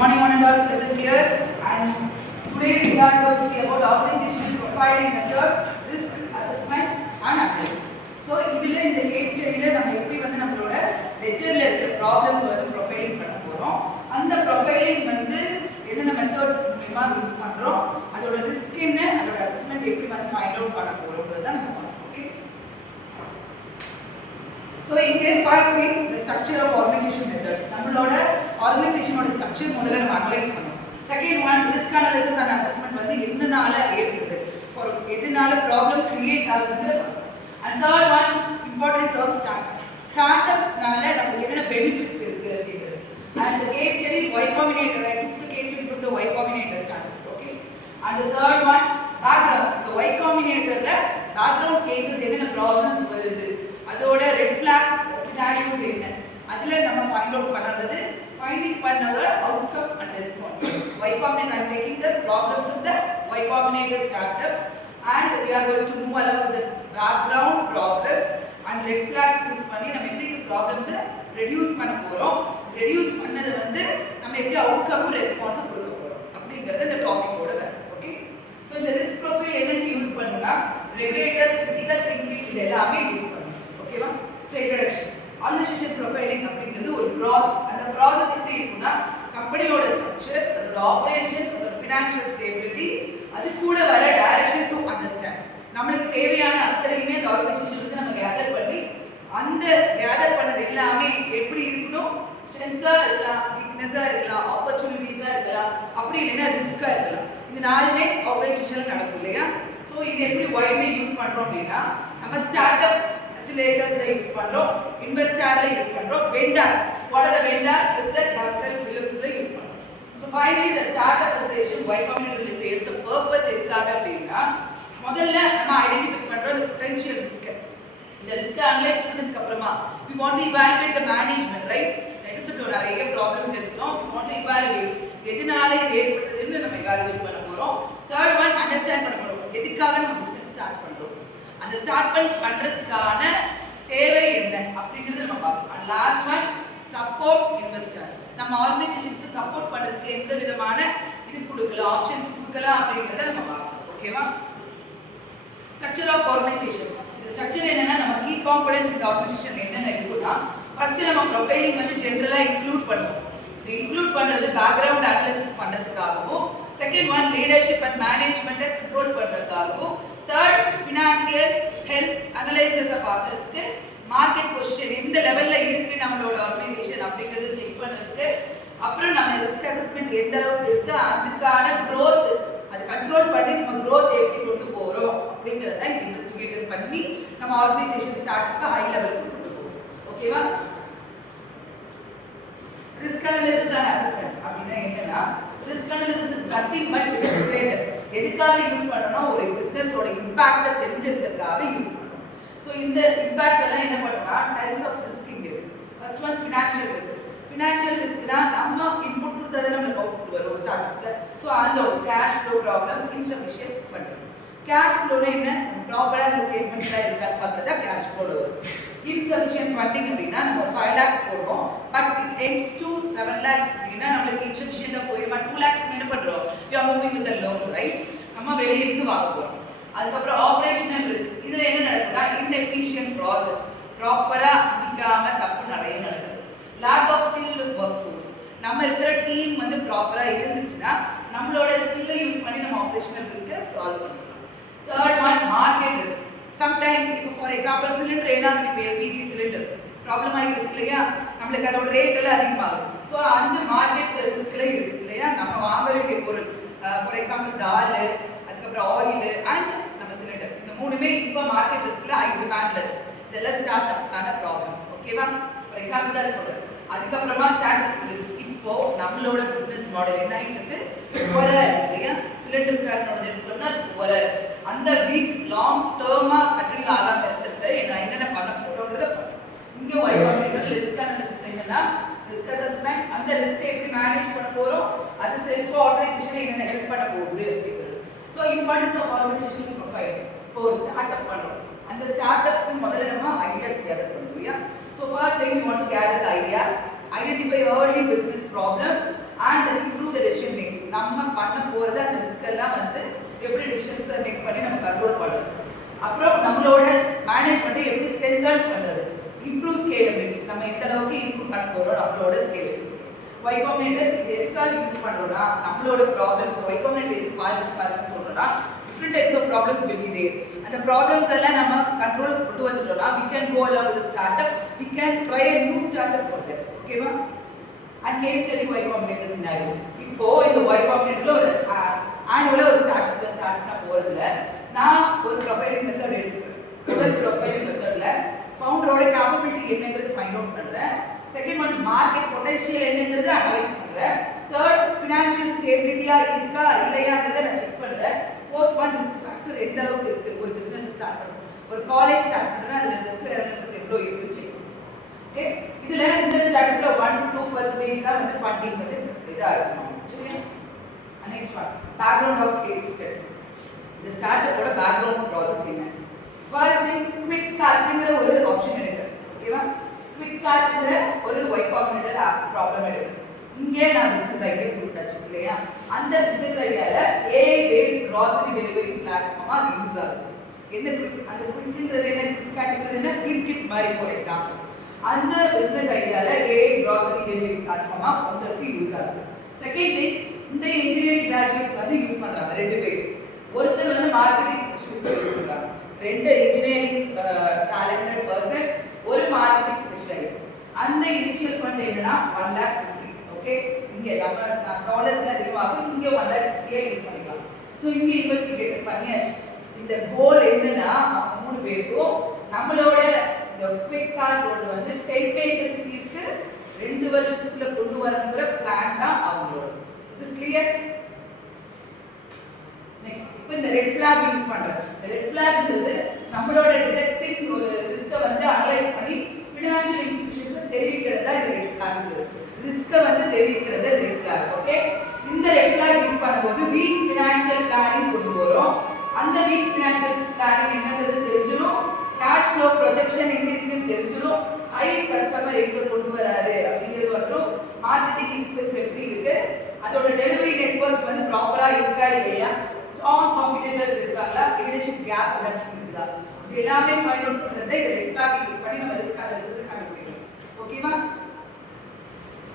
morning, one and all present here. And today we are going to see about organizational profiling method, risk assessment and analysis. So, இதிலே இந்த case ஸ்டடியில நம்ம எப்படி வந்து நம்மளோட லெட்ஜர்ல இருக்கிற problems வந்து ப்ரொஃபைலிங் பண்ண போறோம். அந்த ப்ரொஃபைலிங் வந்து என்னென்ன மெத்தட்ஸ் மூலமா யூஸ் பண்றோம், அதோட ரிஸ்க் என்ன, அதோட அசஸ்மெண்ட் எப்படி வந்து ஃபைண்ட் அவுட் பண்ண போறோம்ன்றத நம்ம பார்ப்போம். ஓகே. So, இங்கே first thing the structure of organization method. நம்மளோட ஆர்கனைசேஷனோட ஸ்ட்ரக்சர் முதல்ல நம்ம அனலைஸ் பண்ணணும். Second one risk analysis and assessment வந்து என்னனால ஏற்படுது, ஃபார் எதனால ப்ராப்ளம் கிரியேட் ஆகுது. And third one importance of ஸ்டார்ட்அப்னால நமக்கு என்னென்ன பெனிஃபிட்ஸ் இருக்கு அப்படிங்கிறது. And case study Y Combinator, I took the case study from the Y Combinator startups. Okay. And the third one background. The Y Combinatorல background cases என்னென்ன problems வருது, அதோட red flax scenarios என்ன, அதுல நம்ம ஃபைண்ட் அவுட் பண்றது, finding பண்ணவர் outcome and response. Y Combinator, I am taking the problem from the Y Combinator startup and we are going to move along with this background problems and red flags use பண்ணி நம்ம எப்படி இந்த ப்ராப்ளம்ஸை reduce பண்ண போறோம், reduce பண்ணது வந்து நம்ம எப்படி அவுட்கம் ரெஸ்பான்ஸ் கொடுக்க போறோம் அப்படிங்கிறது இந்த டாபிக்கோட வேலை. ஓகே. ஸோ இந்த ரிஸ்க் ப்ரொஃபைல் என்னன்னு யூஸ் பண்ணணும்னா ரெகுலேட்டர்ஸ், கிரிட்டிக்கல் திங்கிங், இது எல்லாமே யூஸ் பண்ணணும். ஓகேவா. So introduction. ஆர்கனைசேஷன் ப்ரொஃபைலிங் அப்படிங்கிறது ஒரு ப்ராசஸ். அந்த ப்ராசஸ் எப்படி இருக்குன்னா கம்பெனியோட ஸ்ட்ரக்சர், அதோட ஆபரேஷன்ஸ், அதோட ஃபினான்ஷியல் ஸ்டேபிலிட்டி, அது கூட வர டைரக்ஷன் டு அண்டர்ஸ்டாண்ட். நம்மளுக்கு தேவையான அத்தனையுமே அந்த ஆர்கனைசேஷன் வந்து நம்ம கேதர் பண்ணி அந்த கேதர் பண்ணது எல்லாமே எப்படி இருக்கணும், ஸ்ட்ரென்த்தா இருக்கலாம், வீக்னஸா இருக்கலாம், ஆப்பர்ச்சுனிட்டிஸா இருக்கலாம், அப்படி இல்லைன்னா ரிஸ்கா இருக்கலாம். இந்த நாலுமே ஆர்கனைசேஷன்ல நடக்கும் இல்லையா. ஸோ இது எப்படி வைட்லி யூஸ் பண்றோம் அப்படின்னா நம்ம ஸ்டார்ட் அப் அக்சிலரேட்டர்ஸ்ல யூஸ் பண்றோம், இன்வெஸ்டர்ல யூஸ் பண்றோம், vendors, what are the vendors with the capital filmsல யூஸ் பண்றோம். So finally the startup association Y Combinator ல எடுத்த purpose எதுக்காக அப்படின்னா முதல்ல நம்ம ஐடென்டிஃபை பண்றோம் the potential risk. இந்த ரிஸ்க் அனலைஸ் பண்ணதுக்கு அப்புறமா we want to evaluate the management, right? எடுத்துட்டோம், நிறைய ப்ராப்ளம்ஸ் எடுத்துட்டோம், we want to evaluate எதனால இது ஏற்பட்டதுன்னு நம்ம evaluate பண்ண போறோம். தேர்ட் ஒன் அண்டர்ஸ்டாண்ட் பண்ண போறோம், எதுக்காக நம்ம பிசினஸ் ஸ்டார்ட் பண்றோம், அந்த ஸ்டார்ட் பண்றதுக்கான தேவை என்ன அப்படிங்கறது நம்ம பார்ப்போம். And last one support investor, நம்ம ஆர்கனைசேஷனுக்கு சப்போர்ட் பண்றதுக்கு எந்த விதமான இது கொடுக்கலாம், ஆப்ஷன்ஸ் கொடுக்கலாம் அப்படிங்கறத நம்ம பார்ப்போம். ஓகேவா. Structure of organisation. இந்த ஸ்ட்ரக்சர் என்னன்னா நம்ம கீ காம்பனன்ட்ஸ் இந்த ஆர்கனைசேஷன் என்னென்ன இருக்குன்னா ஃபர்ஸ்ட் நம்ம ப்ரொஃபைலிங் வந்து ஜெனரலா இன்க்ளூட் பண்ணுவோம். இது இன்க்ளூட் பண்றது பேக்ரவுண்ட் அனாலிசிஸ் பண்றதுக்காகவும், செகண்ட் ஒன் லீடர்ஷிப் அண்ட் மேனேஜ்மெண்ட்டை கண்ட்ரோல் பண்றதுக்காகவும், தேர்ட் ஃபினான்ஷியல் ஹெல்த் அனலைசிஸை பார்க்கறதுக்கு, மார்க்கெட் பொசிஷன் எந்த லெவல்ல இருக்கு நம்மளோட ஆர்கனைசேஷன் அப்படிங்கறத செக் பண்றதுக்கு, அப்புறம் நம்ம ரிஸ்க் அசஸ்மெண்ட் எந்த அளவுக்கு இருக்கு, அதுக்கான growth, அது கண்ட்ரோல் பண்ணி நம்ம growth எப்படி கொண்டு போறோம் அப்படிங்கறத இன்வெஸ்டிகேட் பண்ணி நம்ம ஆர்கனைசேஷன் ஸ்டார்ட் ஹை லெவலுக்கு கொண்டு போறோம். ஓகேவா. ரிஸ்க் அனாலிசிஸ் அண்ட் அசஸ்மெண்ட் அப்படின்னா என்னன்னா risk analysis is nothing but investigate. எதுக்காக யூஸ் பண்ணணும், ஒரு பிசினஸோட இம்பாக்ட்டை தெரிஞ்சுக்கிறதுக்காக யூஸ் பண்ணணும். ஸோ இந்த இம்பாக்ட் எல்லாம் என்ன பண்ணணும்னா டைப்ஸ் ஆஃப் ரிஸ்க் இருக்கு. First one financial risk. Financial ரிஸ்க்னா நம்ம இன்புட் கொடுத்ததை நம்மளுக்கு அவுட்புட் வரும் ஸ்டார்ட்அப்ஸ்ல. ஸோ அந்த ஒரு cash flow problem, insufficient fund. Cash ஃப்ளோனா என்ன, ப்ராப்பரா அந்த ஸ்டேட்மெண்ட்ஸ்லாம் இருக்கான்னு பார்த்தா கேஷ் ஃப்ளோ வரும். இன்சஃபிஷியன்ட் ஃபண்டிங் அப்படின்னா நம்ம 5 lakhs போடுறோம், but it ends to 7 lakhs அப்படின்னா நம்மளுக்கு இன்சஃபிஷியன்ட்டா போயிடுமா, 2 lakhs என்ன பண்றோம், we are moving with the loan, right? நம்ம வெளிய இருந்து வாங்க போறோம். அதுக்கப்புறம் ஆபரேஷனல் ரிஸ்க். இதுல என்ன நடக்குதுன்னா இன்எஃபிஷியன்ட் ப்ராசஸ், ப்ராப்பரா முடிக்காம தப்பு நிறைய நடக்குது. Lack of skill work force, நம்ம இருக்கிற டீம் வந்து ப்ராப்பரா இருந்துச்சுன்னா நம்மளோட ஸ்கில்லை யூஸ் பண்ணி நம்ம ஆபரேஷனல் ரிஸ்க்கை சால்வ் பண்ணிக்கலாம். Third one market risk. Sometimes இப்போ ஃபார் எக்ஸாம்பிள் சிலிண்டர் என்ன இப்போ எல்பிஜி சிலிண்டர் ப்ராப்ளம் ஆகிட்டு இருக்கு இல்லையா, நம்மளுக்கு அதோட ரேட் எல்லாம் அதிகமாகும். ஸோ அந்த மார்க்கெட் ரிஸ்க்ல இருக்கு இல்லையா, நம்ம வாங்க வேண்டிய பொருள் ஃபார் எக்ஸாம்பிள் தால், அதுக்கப்புறம் ஆயில் அண்ட் நம்ம சிலிண்டர், இந்த மூணுமே இப்போ மார்க்கெட் ரிஸ்க்ல ஹை டிமாண்ட்ல இருக்கு. இதெல்லாம் ஸ்டார்ட் அப்கான ப்ராப்ளம்ஸ். ஓகேவா. ஃபார் எக்ஸாம்பிள் தான் சொல்றேன். அதுக்கப்புறமா ஸ்டாட்டிஸ்டிக் ரிஸ்க். இப்போ நம்மளோட பிசினஸ் மாடல் என்ன ஆகிட்டு இருக்கு இல்லையா, சிலிண்டருக்காரனோட எடுத்துட்டோம்னா அந்த வீக் லாங் டேர்மா கண்டினியூ ஆகாம இருக்கிறது என்னென்ன பண்ண போறோம்ன்றத இங்க Y Combinator ரிஸ்க் அனாலிசிஸ் என்னன்னா ரிஸ்க் அசஸ்மெண்ட், அந்த ரிஸ்கை எப்படி மேனேஜ் பண்ண போறோம், அது செல்ஃப் ஆர்கனைசேஷன் என்னென்ன ஹெல்ப் பண்ண போகுது அப்படிங்கிறது. So importance of organisation profile. இப்போ ஒரு ஸ்டார்ட் அப் பண்றோம், அந்த ஸ்டார்ட் அப்க்கு முதல்ல நம்ம ஐடியாஸ் கேதர் பண்ணுவோம் இல்லையா. So first thing we want to gather the ideas identify early business problems and improve the decision making. நம்ம பண்ண போகிறது அந்த ரிஸ்க் எல்லாம் வந்து எப்படி டிசிஷன்ஸை மேக் பண்ணி நம்ம கண்ட்ரோல் பண்ணுறது. அப்புறம் நம்மளோட மேனேஜ்மெண்ட்டை எப்படி ஸ்ட்ரென்தன் பண்ணுறது, இம்ப்ரூவ் ஸ்கேலபிலிட்டி. நம்ம எந்த அளவுக்கு இம்ப்ரூவ் பண்ண போகிறோம் நம்மளோட ஸ்கேலபிலிட்டி. Y Combinator இது எதுக்காக யூஸ் பண்ணுறோம்னா நம்மளோட ப்ராப்ளம்ஸ் Y Combinator எதுக்கு பாருன்னு சொல்கிறோம்னா different types of problems will be there. அந்த ப்ராப்ளம்ஸ் எல்லாம் நம்ம கண்ட்ரோல் கொண்டு வந்துட்டோம்னா we can go along with the startup, we can try a new startup for that. ஓகேவா? And case study Y Combinator scenario. இப்போ இந்த Y Combinatorல ஒரு ஆனுவலா ஒரு ஸ்டார்ட் பண்ண போறதுல நான் ஒரு ப்ரொஃபைலிங் மெத்தட் எடுத்துக்கிறேன். முதல் ப்ரொஃபைலிங் மெத்தட்ல ஃபவுண்டரோட கேப்பபிலிட்டி என்னங்கிறது ஃபைண்ட் அவுட் பண்றேன். செகண்ட் ஒன் மார்க்கெட் பொட்டன்ஷியல் என்னங்கிறது அனலைஸ் பண்றேன். தேர்ட் ஃபினான்ஷியல் ஸ்டேபிலிட்டியா இருக்கா இல்லையாங்கிறத நான் செக் பண்றேன். ஃபோர்த் ஒன் ரிஸ்க் ஃபேக்டர் எந்த அளவுக்கு இருக்கு. ஒரு பிசினஸ் ஸ்டார்ட் பண்றேன், ஒரு காலேஜ் ஸ்டார்ட் பண்றேன், அதுல ரிஸ்க் அனாலிசிஸ் எவ்வளவு இருக்குன்னு செக் பண்ணுறேன். ஓகே, இதுல இந்த ஸ்டார்ட்அப்ல 1-2% தான் வந்து ஃபண்டிங் வந்து இதா இருக்கும். சரியா? Next one background of case study. இந்த ஸ்டார்ட்அப்போட பேக்ரவுண்ட் ப்ராசஸ் என்ன? ஃபர்ஸ்ட் திங் குவிக் கார்ட்ங்கிற ஒரு ஆப்ஷன் எடுக்கிறேன். ஓகேவா? குவிக் கார்ட்ங்கிற ஒரு Y Combinator ப்ராப்ளம் எடுக்கிறேன். இங்கே நான் பிசினஸ் ஐடியா கொடுத்தாச்சு இல்லையா? அந்த பிசினஸ் ஐடியால AI பேஸ்ட் grocery டெலிவரி பிளாட்ஃபார்மா அது யூஸ் ஆகுது. என்ன குவிக்? அந்த குவிக்ங்கிறது என்ன, குவிக் கார்ட்ங்கிறது என்ன, கிட் மாதிரி ஃபார் எக்ஸாம்பிள். அந்த பிசினஸ் ஐடியால AI grocery டெலிவரி பிளாட்ஃபார்மா உங்களுக்கு யூஸ் ஆகுது. செகண்ட் திங், இந்த இன்ஜினியரிங் கிராஜுவேட்ஸ் வந்து யூஸ் பண்றாங்க ரெண்டு பேர். ஒருத்தர் வந்து மார்க்கெட்டிங் ஸ்பெஷலிஸ்ட் யூஸ் பண்றாங்க. ரெண்டு இன்ஜினியரிங் டேலண்டட் பர்சன், ஒரு மார்க்கெட்டிங் ஸ்பெஷலிஸ்ட். அந்த இனிஷியல் ஃபண்ட் என்னன்னா 1,50,000. ஓகே, இங்க நம்ம டாலர்ஸ்ல அதிகமாகும், இங்க 1,50,000 யூஸ் பண்ணிக்கலாம். ஸோ இங்க இன்வெஸ்டிகேட் பண்ணியாச்சு. இந்த கோல் என்னன்னா மூணு பேருக்கும் நம்மளோட இந்த குவிக் கார்டோட வந்து 10 pages சீரீஸ்க்கு 2 வருஷத்துக்குள்ள கொண்டு வரணுங்கிற பிளான் தான் அவங்களோட. Is it clear? நெக்ஸ்ட், இப்போ இந்த ரெட் ஃபிளாக் யூஸ் பண்றேன். ரெட் ஃபிளாக்ங்கிறது நம்மளோட டிடெக்டிங் ஒரு லிஸ்ட்டை வந்து அனலைஸ் பண்ணி ஃபினான்ஷியல் இன்ஸ்டிடியூஷன்ஸை தெரிவிக்கிறது தான் இந்த ரெட் ஃபிளாக்ங்கிறது. ரிஸ்க்கை வந்து தெரிவிக்கிறது ரெட் ஃபிளாக். ஓகே, இந்த ரெட் ஃபிளாக் யூஸ் பண்ணும்போது வீக் ஃபினான்ஷியல் பிளானிங் கொண்டு வரோம். அந்த வீக் ஃபினான்ஷியல் பிளானிங் என்னங்கிறது தெரிஞ்சிடும். கேஷ் ஃப்ளோ ப்ரொஜெக்ஷன் எங்க இருக்குன்னு தெரிஞ்சிடும். ஹை கஸ்டமர் எங்க கொண்டு வராரு அப்படிங்கிறது வந்துடும். மார்க்கெட்டிங் எக்ஸ்பென்ஸ் எப்படி இருக்கு, அதோட டெலிவரி நெட்வொர்க்ஸ் வந்து ப்ராப்பரா இருக்கா இல்லையா, ஸ்ட்ராங் காம்படிட்டர்ஸ் இருக்காங்களா, லீடர்ஷிப் கேப் ஏதாச்சும் இருக்குதா, இது எல்லாமே ஃபைண்ட் அவுட் பண்றதை இந்த ரெட் ஃபிளாக் யூஸ் பண்ணி நம்ம ரிஸ்க் அனாலிசிஸ் கண்டுபிடிக்கணும். ஓகேவா?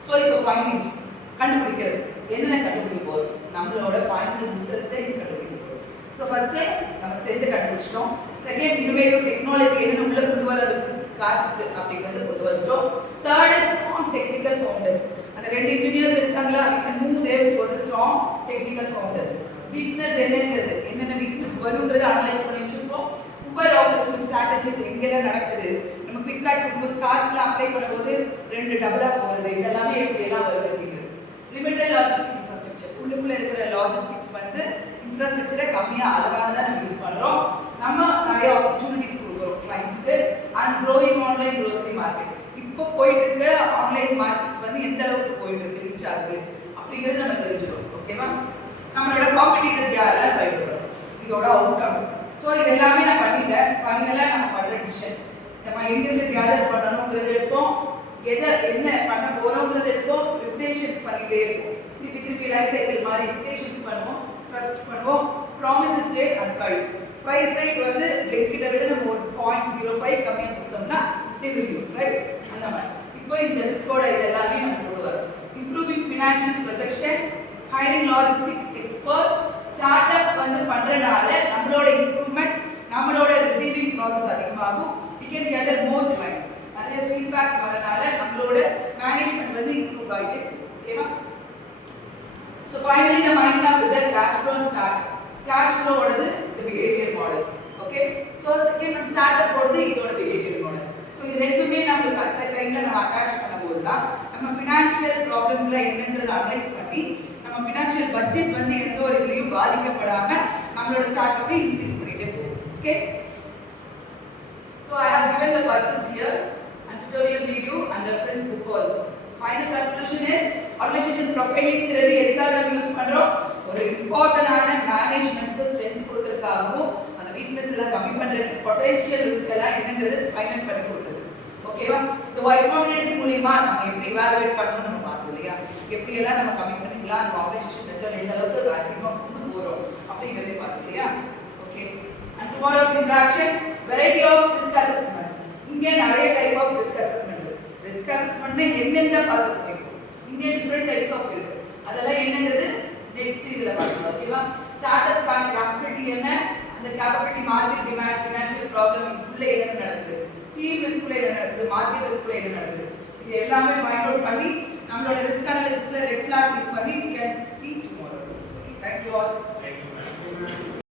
ஸோ இப்போ ஃபைண்டிங்ஸ் கண்டுபிடிக்கிறது என்ன கண்டுபிடிக்க போறோம், நம்மளோட ஃபைனல் ரிசல்ட்டை கண்டுபிடிக்க போறோம். ஸோ ஃபர்ஸ்ட் நம்ம ஸ்ட்ரென்த்தை கண்டுபிடிச்சிட்டோம். செகண்ட், இன்னோவேட்டிவ் டெக்னாலஜி என்னென்ன உள்ள கொண்டு வரதுக்கு காட்டுது அப்படிங்கிறது கொண்டு வந்துட்டோம். Third is strong technical founders. அந்த ரெண்டு இன்ஜினியர்ஸ் இருக்காங்களா, we can move them for the strong technical founders. Weakness என்னங்கிறது, என்னென்ன வீக்னஸ் வருங்கிறத அனலைஸ் பண்ணி வச்சிருக்கோம். புவர் ஆபரேஷனல் ஸ்ட்ராட்டஜிஸ் எங்கெல்லாம் நடக்குது, நம்ம குவிக் கார்ட் கொடுக்கும்போது கார்ட்ல அப்ளை பண்ணும்போது 2 டபுளா போகிறது, இதெல்லாமே எப்படியெல்லாம் வருது அப்படிங்கிறது. லிமிட்டட் லாஜிஸ்டிக் இன்ஃப்ராஸ்ட்ரக்சர், உள்ளுக்குள்ள இருக்கிற லாஜிஸ்டிக்ஸ் வந்து இன்ஃப்ராஸ்ட்ரக்சரை கம்மியாக அளவானதான் நம்ம யூஸ் பண்ணுறோம். நம்ம நிறைய ஆப்பர்ச்சுனிட்டிஸ் கொடுக்குறோம் கிளைண்ட்டுக்கு. And growing online grocery market, இப்போ போயிட்டு இருக்க ஆன்லைன் மார்க்கெட்ஸ் வந்து எந்த அளவுக்கு போயிட்டு இருக்கு, ரீச் ஆகுது அப்படிங்கிறது நம்ம தெரிஞ்சிடும். ஓகேவா? நம்மளோட காம்படிட்டர்ஸ் யாரெல்லாம் பயன்படுறோம், இதோட அவுட்கம். ஸோ இது எல்லாமே நான் பண்ணிட்டேன். ஃபைனலாக நம்ம பண்ணுற டிசிஷன், நம்ம எங்கிருந்து கேதர் பண்ணணுங்கிறது எடுப்போம், என்ன பண்ண போகிறோங்கிறது எடுப்போம், ரிப்டேஷன்ஸ் பண்ணிகிட்டே இருப்போம். திருப்பி லைஃப் சைக்கிள் மாதிரி ரிப்டேஷன்ஸ் பண்ணுவோம், ட்ரஸ்ட் பண்ணுவோம், promises rate and price rate வந்து கிட்ட விட நம்ம ஒரு 0.05 கம்மியாக கொடுத்தோம்னா they will use, right? அந்த மாதிரி இப்போ இந்த ரிஸ்கோட இது எல்லாமே நம்ம கொண்டு வரோம். Improving financial projection, hiring logistic experts, start up வந்து பண்றதுனால நம்மளோட இம்ப்ரூவ்மெண்ட், நம்மளோட ரிசீவிங் ப்ராசஸ் அதிகமாகும். we can gather more clients. நிறைய ஃபீட்பேக் வரனால நம்மளோட மேனேஜ்மெண்ட் வந்து இம்ப்ரூவ் ஆகிட்டு. ஓகேவா? ஸோ ஃபைனலி நம்ம mind up with cash flow and start. Cash flow ஓடது இந்த behaviour model. Okay, so second one start up ஓடது இதோட பிஹேவியர் மாடல். ஸோ இது ரெண்டுமே நம்மளுக்கு கரெக்டாக டைமில் நம்ம அட்டாச் பண்ணும்போது தான் நம்ம ஃபினான்ஷியல் ப்ராப்ளம்ஸில் என்னங்கிறத அனலைஸ் பண்ணி நம்ம ஃபினான்ஷியல் பட்ஜெட் வந்து எந்த ஒரு இதுலையும் பாதிக்கப்படாமல் நம்மளோட ஸ்டார்ட் அப்பை இன்க்ரீஸ் பண்ணிகிட்டே போகும். Okay, so I have given the persons here and tutorial video and reference book also. Final conclusion is organization profiling-ங்கிறது எதுக்காக நம்ம யூஸ் பண்றோம், ஒரு இம்பார்ட்டன்டான மேனேஜ்மென்ட்க்கு ஸ்ட்ரென்த் கொடுக்கிறதுக்காகவும் அந்த வீக்னஸ் எல்லாம் கம்மி பண்றதுக்கு பொட்டன்ஷியல் ரிஸ்க் எல்லாம் என்னங்கிறது ஃபைனல் பண்ணி கொடுக்குது. ஓகேவா? இந்த ஒய் காம்பினேட்டர் மூலியமா நம்ம எப்படி இவாலுவேட் பண்ணணும் நம்ம பார்த்தோம் இல்லையா? எப்படி எல்லாம் நம்ம கம்மி பண்ணிக்கலாம், அந்த ஆர்கனைசேஷன் மெத்தட் எந்த அளவுக்கு அதிகமா கொண்டு போறோம் அப்படிங்கறதை பார்த்தோம் இல்லையா? Okay. And tomorrow's introduction variety of risk assessment. இங்க நிறைய டைப் ஆஃப் ரிஸ்க் அசஸ்மெண்ட் இருக்கு. ரிஸ்க் அசஸ்மெண்ட்னா என்னென்ன பார்த்துக்கோங்க. இப்போ இங்க டிஃபரெண்ட் டைப்ஸ் ஆஃப் இருக்கு. அதெல்லாம் என்னங்கிறது நெக்ஸ்ட் இதுல பார்க்கலாம். ஓகேவா? ஸ்டார்ட் அப் கான கேப்பபிலிட்டி என்ன, அந்த capability market demand, financial problem இதுக்குள்ள என்ன நடக்குது, டீம் ரிஸ்க்குள்ள என்ன நடக்குது, மார்க்கெட் ரிஸ்க்குள்ள என்ன நடக்குது, இது எல்லாமே ஃபைண்ட் அவுட் பண்ணி நம்மளோட ரிஸ்க் அனாலிசிஸ்ல ரெட் ஃபிளாக் யூஸ் பண்ணி we can see tomorrow. Okay, thank you all.